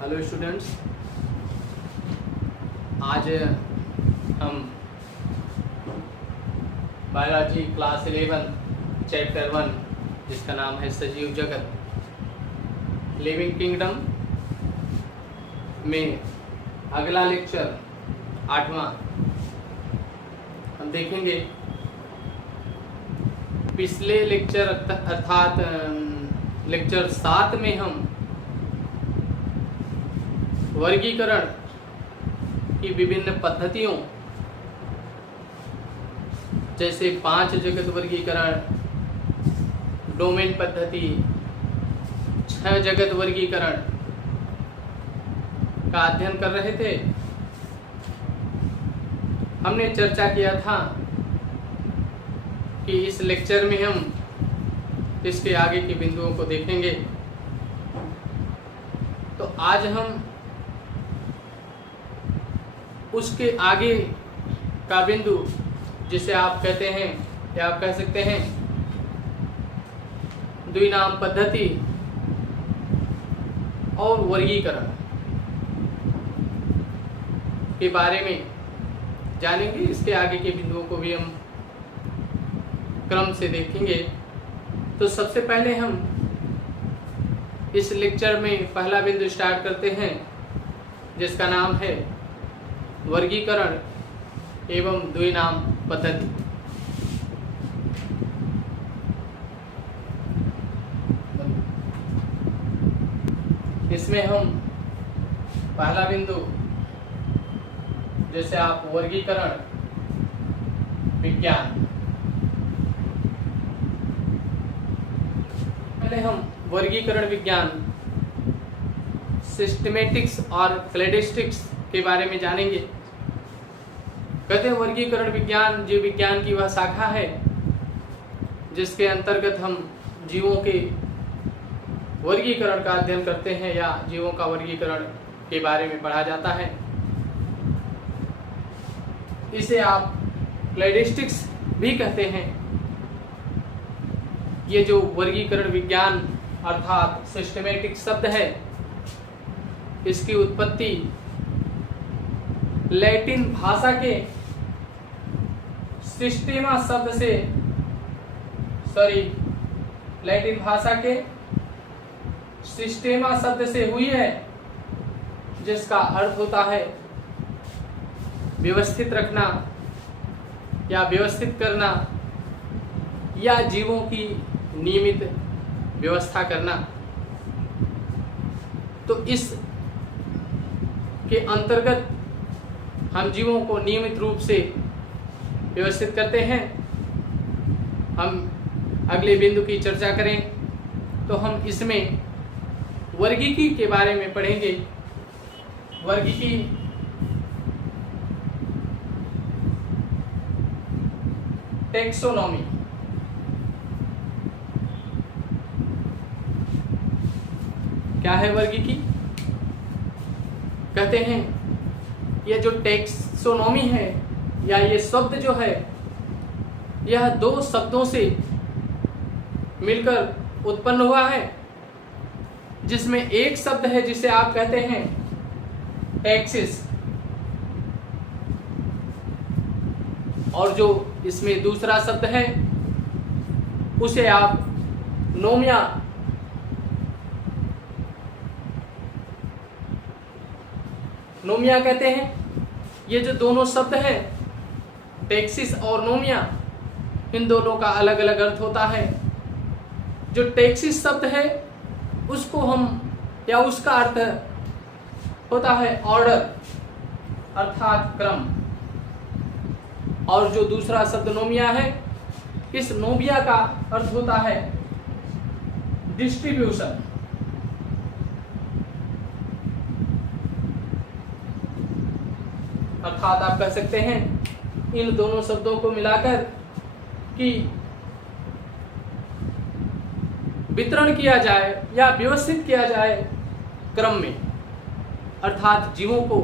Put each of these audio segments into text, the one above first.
Hello students, आज हम biology class 11 chapter 1 जिसका नाम है सजीव जगत लिविंग किंगडम में अगला लेक्चर 8वां हम देखेंगे। पिछले लेक्चर अर्थात लेक्चर 7 में हम वर्गीकरण की विभिन्न पद्धतियों जैसे 5 जगत वर्गीकरण, डोमेन पद्धति, 6 जगत वर्गीकरण का अध्ययन कर रहे थे। हमने चर्चा किया था कि इस लेक्चर में हम इसके आगे के बिंदुओं को देखेंगे। तो आज हम उसके आगे का बिंदु जिसे आप कहते हैं या आप कह सकते हैं द्विनाम पद्धति और वर्गीकरण के बारे में जानेंगे। इसके आगे के बिंदुओं को भी हम क्रम से देखेंगे। तो सबसे पहले हम इस लेक्चर में पहला बिंदु स्टार्ट करते हैं जिसका नाम है वर्गीकरण एवं द्विनाम पद्धति। इसमें हम पहला बिंदु जैसे आप वर्गीकरण विज्ञान, पहले हम वर्गीकरण विज्ञान सिस्टमेटिक्स और क्लैडिस्टिक्स के बारे में जानेंगे। कहते हैं वर्गीकरण विज्ञान जीव विज्ञान की वह शाखा है जिसके अंतर्गत हम जीवों के वर्गीकरण का अध्ययन करते हैं या जीवों का वर्गीकरण के बारे में पढ़ा जाता है। इसे आप क्लैडिस्टिक्स भी कहते हैं। ये जो वर्गीकरण विज्ञान अर्थात सिस्टमेटिक शब्द है, इसकी उत्पत्ति लैटिन भाषा के सिस्टेमा शब्द से लैटिन भाषा के सिस्टेमा शब्द से हुई है, जिसका अर्थ होता है व्यवस्थित रखना या व्यवस्थित करना या जीवों की नियमित व्यवस्था करना। तो इस के अंतर्गत हम जीवों को नियमित रूप से व्यवस्थित करते हैं। हम अगले बिंदु की चर्चा करें तो हम इसमें वर्गीकी के बारे में पढ़ेंगे। वर्गीकी टेक्सोनॉमी, क्या है वर्गीकी? कहते हैं यह जो टेक्सोनॉमी है या ये शब्द जो है, यह 2 शब्दों से मिलकर उत्पन्न हुआ है, जिसमें एक शब्द है जिसे आप कहते हैं टैक्सिस, और जो इसमें दूसरा शब्द है उसे आप नोमिया कहते हैं। ये जो दोनों शब्द हैं टैक्सिस और नोमिया, इन दोनों का अलग अलग अर्थ होता है। जो टैक्सिस शब्द है उसको हम या उसका अर्थ होता है ऑर्डर अर्थात क्रम, और जो दूसरा शब्द नोमिया है, इस नोमिया का अर्थ होता है डिस्ट्रीब्यूशन। अर्थात आप कह सकते हैं इन दोनों शब्दों को मिलाकर कि वितरण किया जाए या व्यवस्थित किया जाए क्रम में, अर्थात जीवों को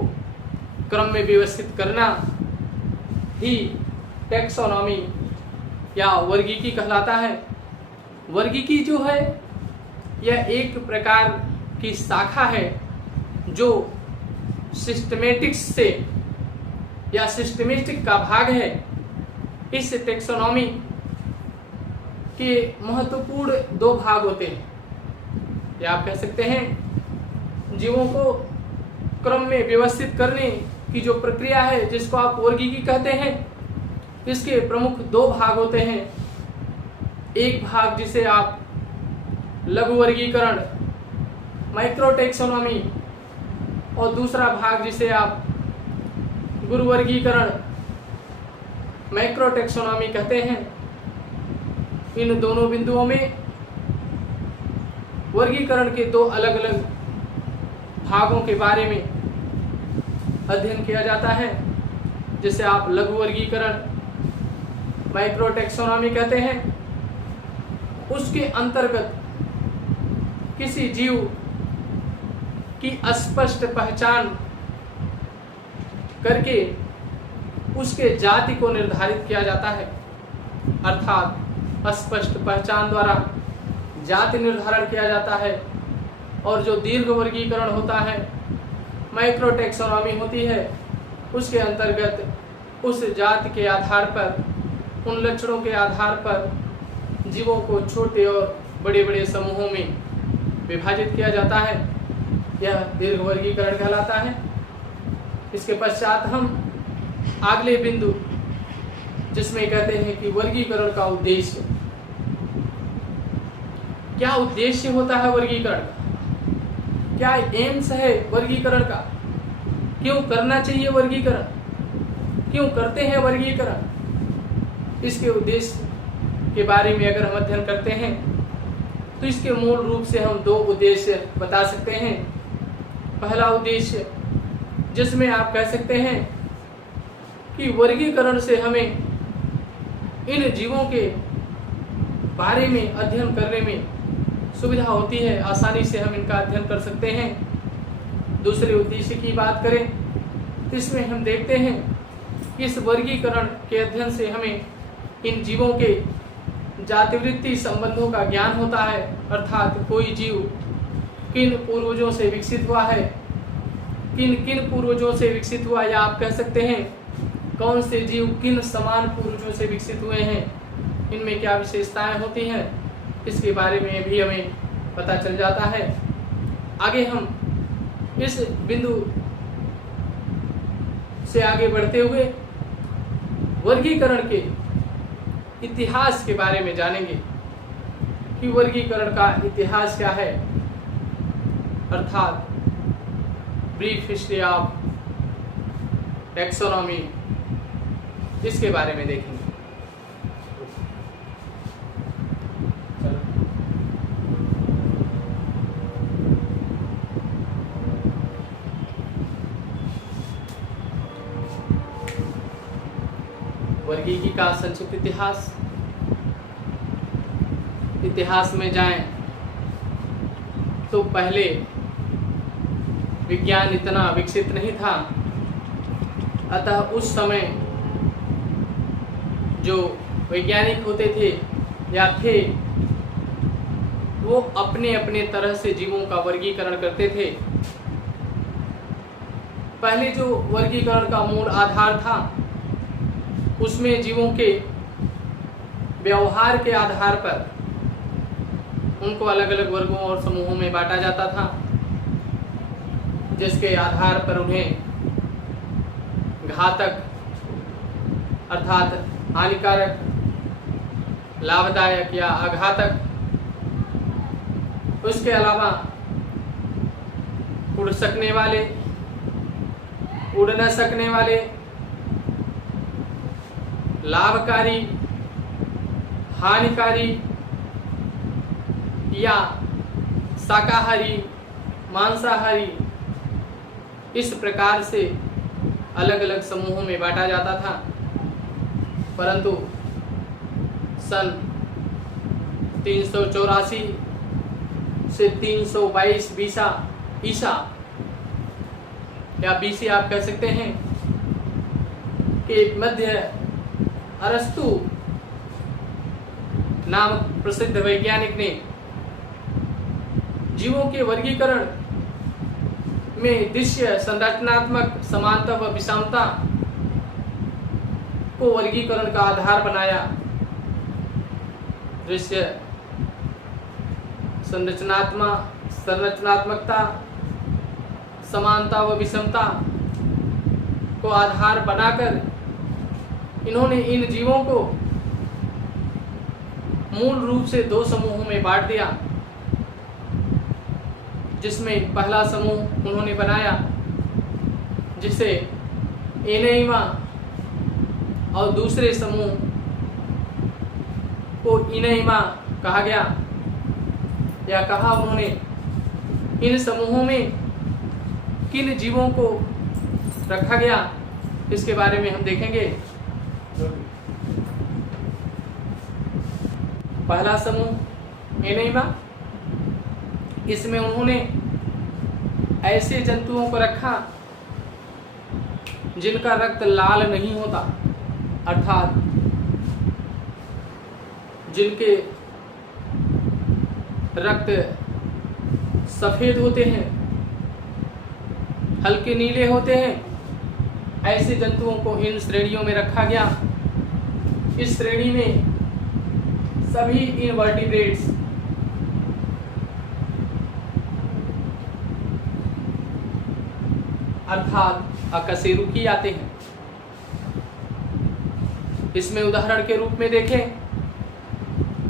क्रम में व्यवस्थित करना ही टेक्सोनॉमी या वर्गीकी कहलाता है। वर्गीकी जो है यह एक प्रकार की शाखा है जो सिस्टमेटिक्स से या सिस्टमेटिक का भाग है, इस टेक्सोनॉमी के महत्वपूर्ण दो भाग होते हैं। या आप कह सकते हैं जीवों को क्रम में व्यवस्थित करने की जो प्रक्रिया है, जिसको आप वर्गीकी कहते हैं, इसके प्रमुख दो भाग होते हैं। एक भाग जिसे आप लघु वर्गीकरण माइक्रो टेक्सोनॉमी, और दूसरा भाग जिसे आप गुरु वर्गीकरण मैक्रो टेक्सोनॉमी कहते हैं। इन दोनों बिंदुओं में वर्गीकरण के दो अलग अलग भागों के बारे में अध्ययन किया जाता है, जिसे आप लघु वर्गीकरण माइक्रो टेक्सोनॉमी कहते हैं। उसके अंतर्गत किसी जीव की स्पष्ट पहचान करके उसके जाति को निर्धारित किया जाता है, अर्थात स्पष्ट पहचान द्वारा जाति निर्धारण किया जाता है। और जो दीर्घ वर्गीकरण होता है, माइक्रो टेक्सोनॉमी होती है, उसके अंतर्गत उस जाति के आधार पर, उन लक्षणों के आधार पर जीवों को छोटे और बड़े बड़े समूहों में विभाजित किया जाता है। यह दीर्घ वर्गीकरण कहलाता है। इसके पश्चात हम अगले बिंदु, जिसमें कहते हैं कि वर्गीकरण का उद्देश्य, क्या उद्देश्य होता है वर्गीकरण का, क्या एम्स है वर्गीकरण का, क्यों करना चाहिए वर्गीकरण, क्यों करते हैं वर्गीकरण, इसके उद्देश्य के बारे में अगर हम अध्ययन करते हैं तो इसके मूल रूप से हम दो उद्देश्य बता सकते हैं। पहला उद्देश्य, जिसमें आप कह सकते हैं कि वर्गीकरण से हमें इन जीवों के बारे में अध्ययन करने में सुविधा होती है, आसानी से हम इनका अध्ययन कर सकते हैं। दूसरे उद्देश्य की बात करें तो इसमें हम देखते हैं कि इस वर्गीकरण के अध्ययन से हमें इन जीवों के जातिवृत्ति संबंधों का ज्ञान होता है, अर्थात कोई जीव किन पूर्वजों से विकसित हुआ है, किन किन पूर्वजों से विकसित हुआ, या आप कह सकते हैं कौन से जीव किन समान पूर्वजों से विकसित हुए हैं, इनमें क्या विशेषताएं होती हैं, इसके बारे में भी हमें पता चल जाता है। आगे हम इस बिंदु से आगे बढ़ते हुए वर्गीकरण के इतिहास के बारे में जानेंगे कि वर्गीकरण का इतिहास क्या है, अर्थात ब्रीफ हिस्ट्री ऑफ टेक्सोनॉमी, इसके बारे में देखेंगे। वर्गीकी का संक्षिप्त इतिहास। इतिहास में जाएं तो पहले विज्ञान इतना विकसित नहीं था, अतः उस समय जो वैज्ञानिक होते थे या थे, वो अपने अपने तरह से जीवों का वर्गीकरण करते थे। पहले जो वर्गीकरण का मूल आधार था, उसमें जीवों के व्यवहार के आधार पर उनको अलग अलग वर्गों और समूहों में बांटा जाता था, जिसके आधार पर उन्हें घातक अर्थात हानिकारक, लाभदायक या आघातक, उसके अलावा उड़ सकने वाले, उड़ न सकने वाले, लाभकारी, हानिकारी या शाकाहारी, मांसाहारी, इस प्रकार से अलग अलग समूहों में बांटा जाता था। परंतु सन 384 से 322 ईसा या बीसी आप कह सकते हैं के मध्य अरस्तु नामक प्रसिद्ध वैज्ञानिक ने जीवों के वर्गीकरण में दृश्य संरचनात्मक समानता व विषमता को वर्गीकरण का आधार बनाया। दृश्य संरचनात्मकता, समानता व विषमता को आधार बनाकर इन्होंने इन जीवों को मूल रूप से दो समूहों में बांट दिया, जिसमें पहला समूह उन्होंने बनाया जिसे एनेइमा और दूसरे समूह को इनेइमा कहा गया, या कहा उन्होंने। इन समूहों में किन जीवों को रखा गया इसके बारे में हम देखेंगे। पहला समूह एनेइमा, इसमें उन्होंने ऐसे जंतुओं को रखा जिनका रक्त लाल नहीं होता, अर्थात जिनके रक्त सफेद होते हैं, हल्के नीले होते हैं। ऐसे जंतुओं को इन श्रेणियों में रखा गया। इस श्रेणी में सभी इनवर्टिब्रेट्स अर्थात अकशेरुकी आते हैं। इसमें उदाहरण के रूप में देखें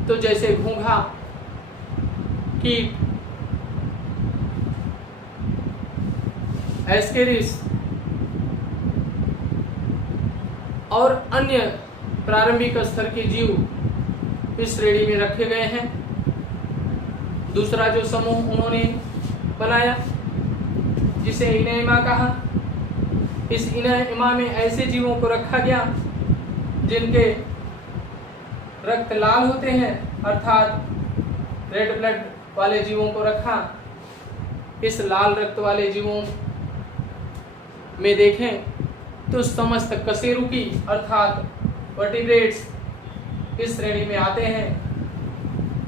तो जैसे घोंघा, कीट, एस्केरिस और अन्य प्रारंभिक स्तर के जीव इस श्रेणी में रखे गए हैं। दूसरा जो समूह उन्होंने बनाया जिसे इनेइमा कहा, इस इनेइमा में ऐसे जीवों को रखा गया जिनके रक्त लाल होते हैं, अर्थात रेड ब्लड वाले जीवों को रखा। इस लाल रक्त वाले जीवों में देखें तो समस्त कशेरुकी अर्थात वर्टिब्रेट्स इस श्रेणी में आते हैं।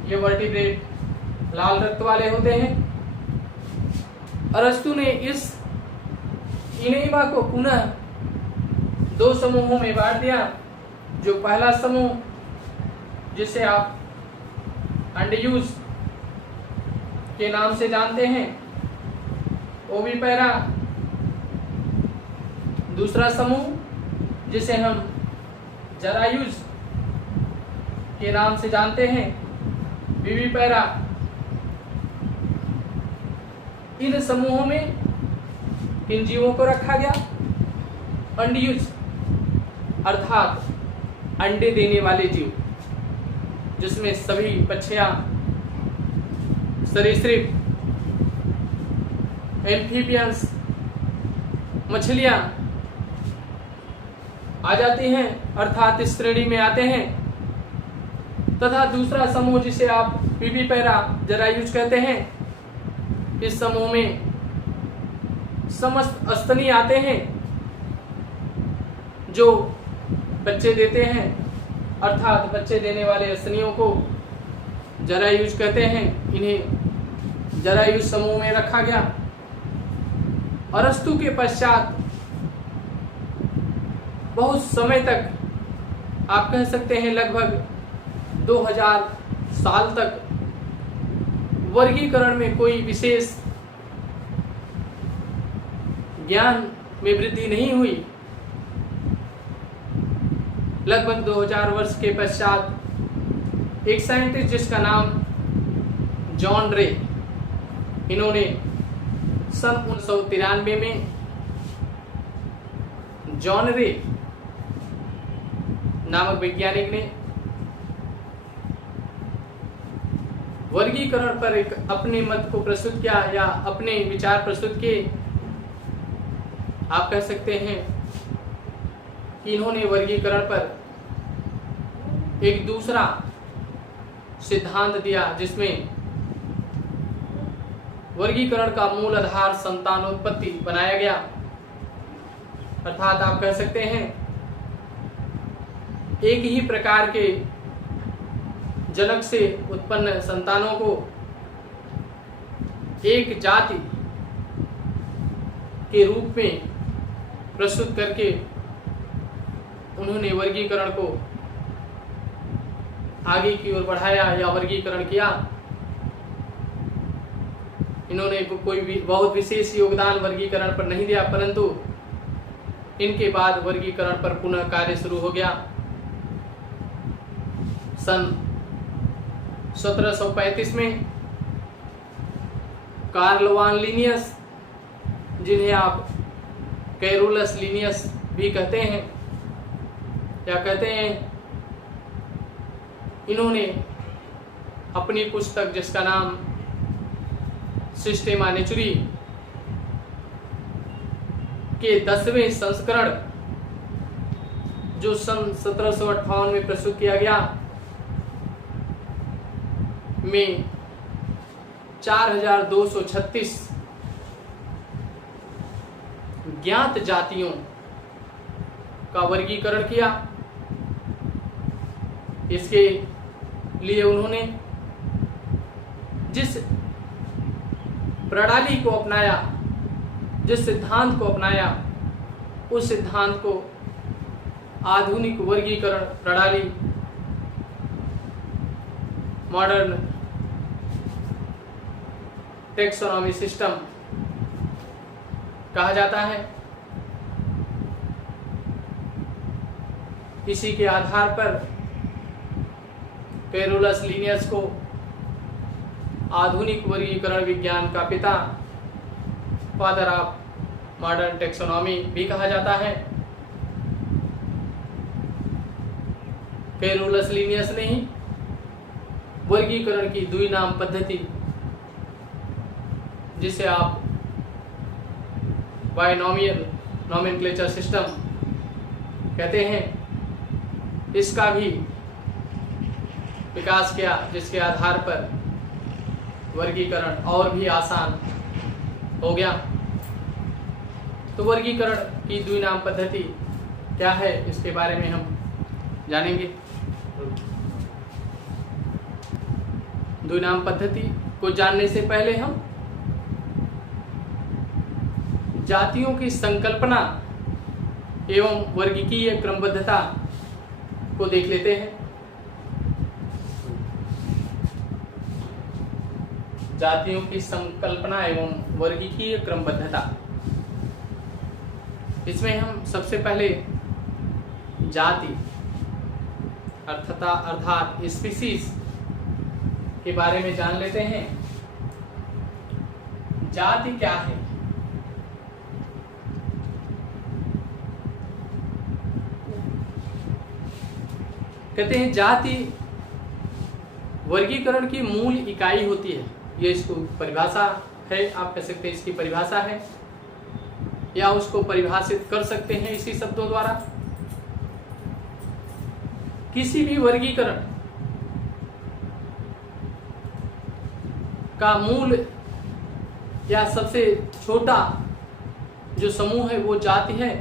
ये वर्टिब्रेट लाल रक्त वाले होते हैं। अरस्तु ने इस इनेइमा को पुनः दो समूहों में बांट दिया। जो पहला समूह जिसे आप अंडयूज के नाम से जानते हैं, ओविपेरा। दूसरा समूह जिसे हम जरायुज के नाम से जानते हैं, विविपेरा। इन समूहों में इन जीवों को रखा गया अंडयुज अर्थात अंडे देने वाले जीव, जिसमें सभी पक्षियां, सरीसृप, एम्फीबियंस, मछलियां आ जाती हैं, अर्थात इस श्रेणी में आते हैं। तथा दूसरा समूह जिसे आप विविपेरा जरायुज कहते हैं, इस समूह में समस्त स्तनी आते हैं जो बच्चे देते हैं, अर्थात बच्चे देने वाले स्तनियों को जरायुज कहते हैं। इन्हें जरायुज समूह में रखा गया। अरस्तु के पश्चात बहुत समय तक, आप कह सकते हैं लगभग 2000 साल तक, वर्गीकरण में कोई विशेष ज्ञान में वृद्धि नहीं हुई। लगभग 2000 वर्ष के पश्चात एक साइंटिस्ट जिसका नाम जॉन रे, इन्होंने सन 1993 में जॉन रे नामक वैज्ञानिक ने वर्गीकरण पर एक अपने मत को प्रस्तुत किया या अपने विचार प्रस्तुत किए। आप कह सकते हैं कि इन्होंने वर्गीकरण पर एक दूसरा सिद्धांत दिया, जिसमें वर्गीकरण का मूल आधार संतानोत्पत्ति बनाया गया। अर्थात आप कह सकते हैं एक ही प्रकार के जनक से उत्पन्न संतानों को एक जाति के रूप में प्रस्तुत करके उन्होंने वर्गीकरण को आगे की ओर बढ़ाया या वर्गीकरण किया। इन्होंने कोई भी बहुत विशेष योगदान वर्गीकरण पर नहीं दिया, परंतु इनके बाद वर्गीकरण पर पुनः कार्य शुरू हो गया। सन 1735 में कार्ल वान लिनियस, जिन्हें आप कैरोलस लिनियस भी कहते हैं या कहते हैं, इन्होंने अपनी पुस्तक जिसका नाम सिस्टेमा नेचुरी के 10वें संस्करण जो सन 1758 में प्रस्तुत किया गया में 4236 ज्ञात जातियों का वर्गीकरण किया। इसके लिए उन्होंने जिस प्रणाली को अपनाया, जिस सिद्धांत को अपनाया, उस सिद्धांत को आधुनिक वर्गीकरण प्रणाली, मॉडर्न टेक्सोनॉमी सिस्टम कहा जाता है। इसी के आधार पर कैरोलस लिनियस को आधुनिक वर्गीकरण विज्ञान का पिता, फादर ऑफ मॉडर्न टेक्सोनॉमी भी कहा जाता है। कैरोलस लिनियस ने ही वर्गीकरण की द्विनाम पद्धति, जिसे आप बायनॉमियल नोमेनक्लेचर सिस्टम कहते हैं, इसका भी विकास किया, जिसके आधार पर वर्गीकरण और भी आसान हो गया। तो वर्गीकरण की द्विनाम पद्धति क्या है, इसके बारे में हम जानेंगे। द्विनाम पद्धति को जानने से पहले हम जातियों की संकल्पना एवं वर्गीकीय क्रमबद्धता को देख लेते हैं। जातियों की संकल्पना एवं वर्गीकीय क्रमबद्धता, इसमें हम सबसे पहले जाति अर्थात स्पीसीज के बारे में जान लेते हैं। जाति क्या है? कहते हैं जाति वर्गीकरण की मूल इकाई होती है। ये इसको परिभाषा है, आप कह सकते हैं इसकी परिभाषा है, या उसको परिभाषित कर सकते हैं इसी शब्दों द्वारा। किसी भी वर्गीकरण का मूल या सबसे छोटा जो समूह है वो जाति है।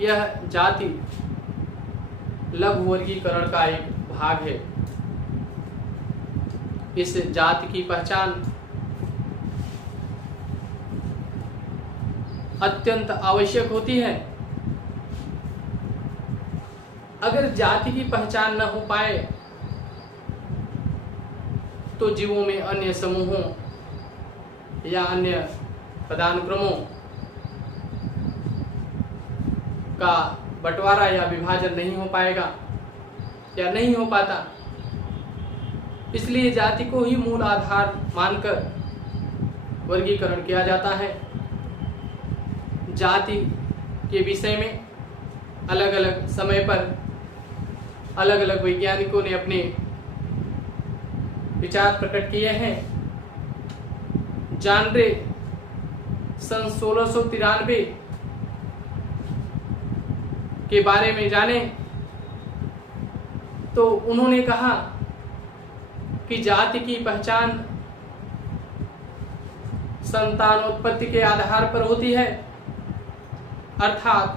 यह जाति लघु वर्गीकरण का एक भाग है। इस जाति की पहचान अत्यंत आवश्यक होती है। अगर जाति की पहचान न हो पाए तो जीवों में अन्य समूहों या अन्य पदानुक्रमों का बंटवारा या विभाजन नहीं हो पाएगा या नहीं हो पाता। इसलिए जाति को ही मूल आधार मानकर वर्गीकरण किया जाता है। जाति के विषय में अलग अलग समय पर अलग अलग वैज्ञानिकों ने अपने विचार प्रकट किए हैं। जानरे सन 1693 के बारे में जाने तो उन्होंने कहा कि जाति की पहचान संतानोत्पत्ति के आधार पर होती है, अर्थात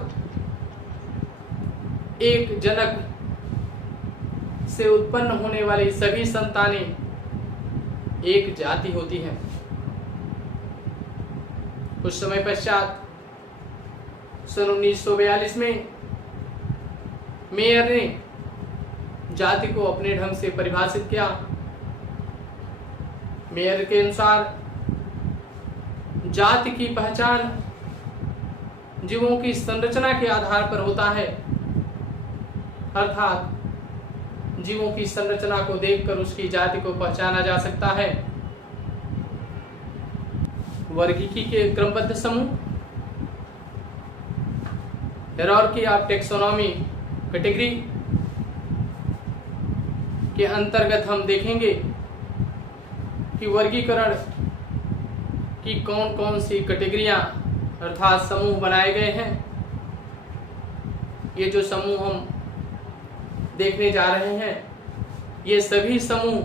एक जनक से उत्पन्न होने वाली सभी संतानें एक जाति होती हैं। कुछ समय पश्चात सन 1942 में मेयर ने जाति को अपने ढंग से परिभाषित किया। मेयर के अनुसार जाति की पहचान जीवों की संरचना के आधार पर होता है, अर्थात जीवों की संरचना को देखकर उसकी जाति को पहचाना जा सकता है। वर्गीकी के क्रमबद्ध समूह, हायरार्की ऑफ टेक्सोनॉमी कैटेगरी के अंतर्गत हम देखेंगे कि वर्गीकरण की कौन कौन सी कैटेगरियां अर्थात समूह बनाए गए हैं। ये जो समूह हम देखने जा रहे हैं, ये सभी समूह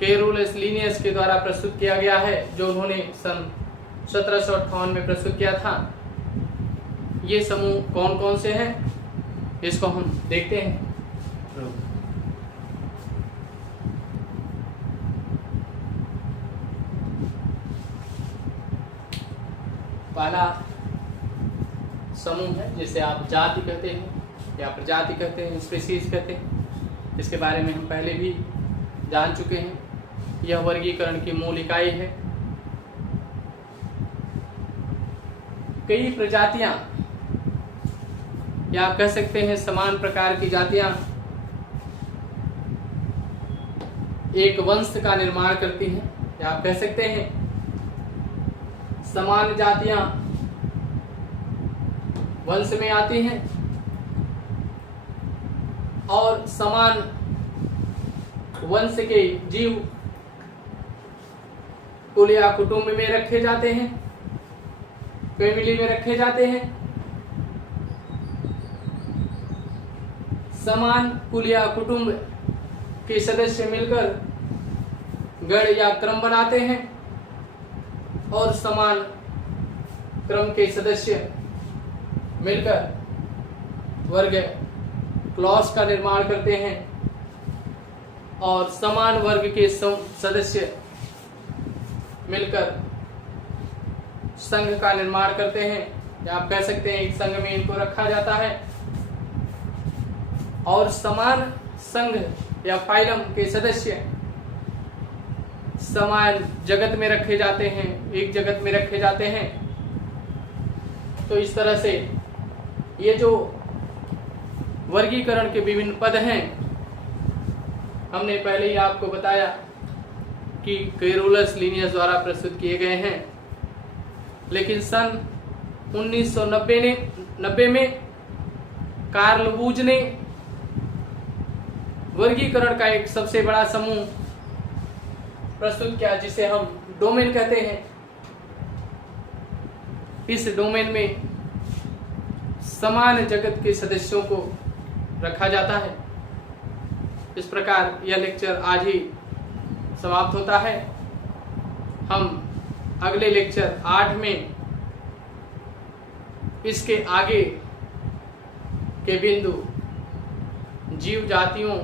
कैरोलस लिनियस के द्वारा प्रस्तुत किया गया है, जो उन्होंने सन 1758 में प्रस्तुत किया था। ये समूह कौन कौन से हैं, इसको हम देखते हैं। पहला समूह है जिसे आप जाति कहते हैं या प्रजाति कहते हैं, स्पीशीज कहते हैं। इसके बारे में हम पहले भी जान चुके हैं। यह वर्गीकरण की मूल इकाई है। कई प्रजातियां या आप कह सकते हैं समान प्रकार की जातियां एक वंश का निर्माण करती हैं, या आप कह सकते हैं समान जातियां वंश में आती हैं और समान वंश के जीव कुल या कुटुंब में रखे जाते हैं, फैमिली में रखे जाते हैं। समान कुल या कुटुंब के सदस्य मिलकर गण या क्रम बनाते हैं और समान क्रम के सदस्य मिलकर वर्ग क्लॉस का निर्माण करते हैं और समान वर्ग के सदस्य मिलकर संघ का निर्माण करते हैं, या आप कह सकते हैं एक संघ में इनको रखा जाता है। और समान संघ या फाइलम के सदस्य समान जगत में रखे जाते हैं, एक जगत में रखे जाते हैं। तो इस तरह से ये जो वर्गीकरण के विभिन्न पद हैं, हमने पहले ही आपको बताया कि कैरोलस लिनियस द्वारा प्रस्तुत किए गए हैं। लेकिन सन 1990 में कार्ल वूज ने वर्गीकरण का एक सबसे बड़ा समूह प्रस्तुत किया, जिसे हम डोमेन कहते हैं। इस डोमेन में समान जगत के सदस्यों को रखा जाता है। इस प्रकार यह लेक्चर आज ही समाप्त होता है। हम अगले लेक्चर 8 में इसके आगे के बिंदु जीव जातियों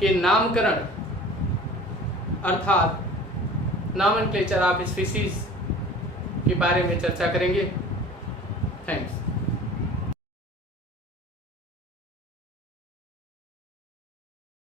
के नामकरण अर्थात नॉमेनक्लेचर ऑफ स्पीशीज के बारे में चर्चा करेंगे। थैंक्स।